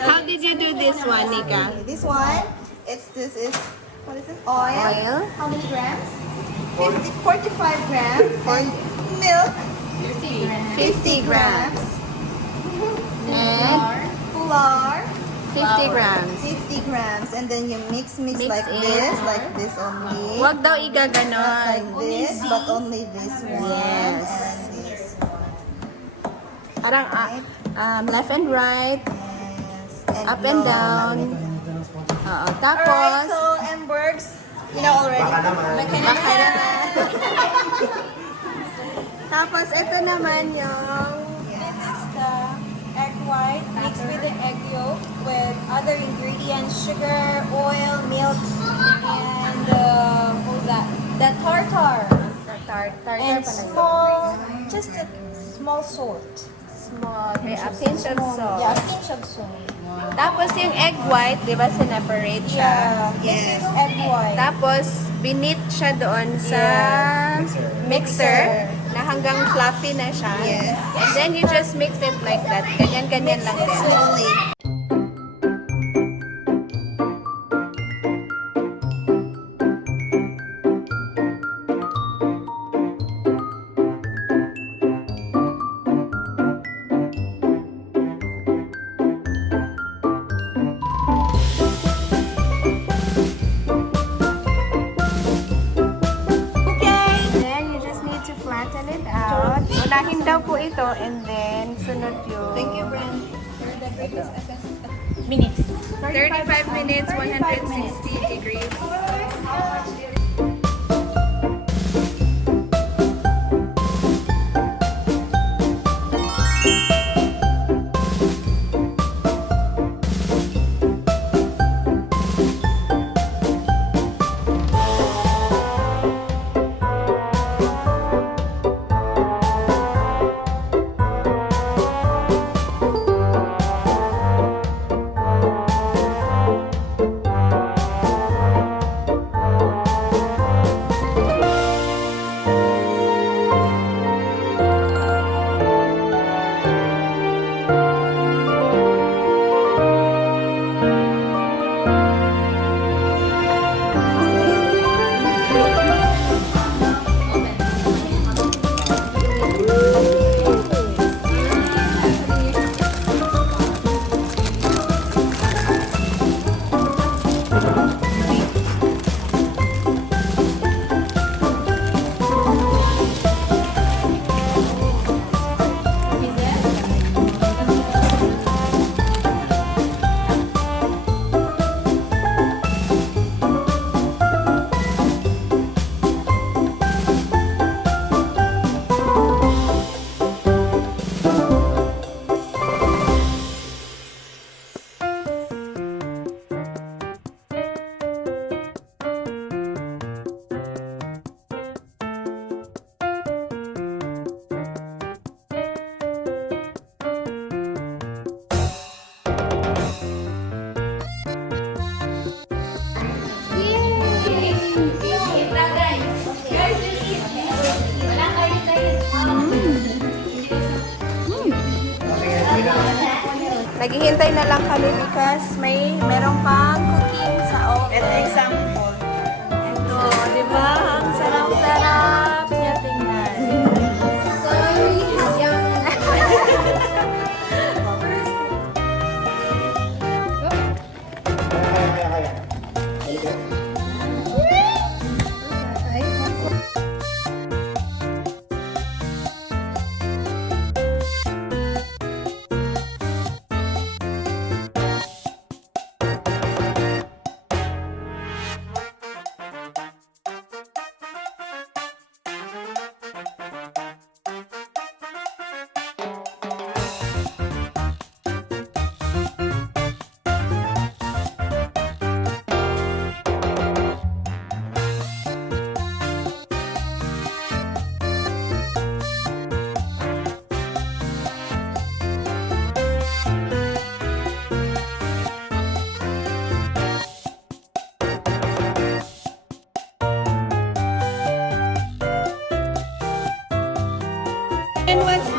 How did you do this one, Nika? This one, this is what is it? Oil. How many grams? 45 grams. And milk. 50 grams. And Flour. 50 grams. 50 grams. And then you mix Mix like it. this only. Huwag daw Like igaganon. this, but only this one. Yes. And this. Parang left and right, Yes. And up and down. Oo. Tapos, Alright, so Embergs, you know already. baka naman. Tapos, ito naman yung Yes. The egg white mixed with the egg yolk with other ingredients, sugar, oil, milk, and what was that? The tartar. tartar And pala yun. small, just a small salt. Small. May a pinch of salt. Yeah, a pinch of salt. Tapos yung egg white, di ba, sineparate siya. Yeah, this Yes. is egg white. Tapos, binit siya doon sa mixer na hanggang fluffy na siya. Yes. And then you just mix it like that. Ganyan-ganyan lang din. Slowly. Then you just need to flatten it out. Unahin daw po ito and then sunod yung... Thank you, Brent. Minutes. 35 minutes, 160 degrees. Naghihintay na lang kami because merong pang cooking sa oven. Ito example. Ito, di ba? Ang sarap-sarap niya tingnan. And once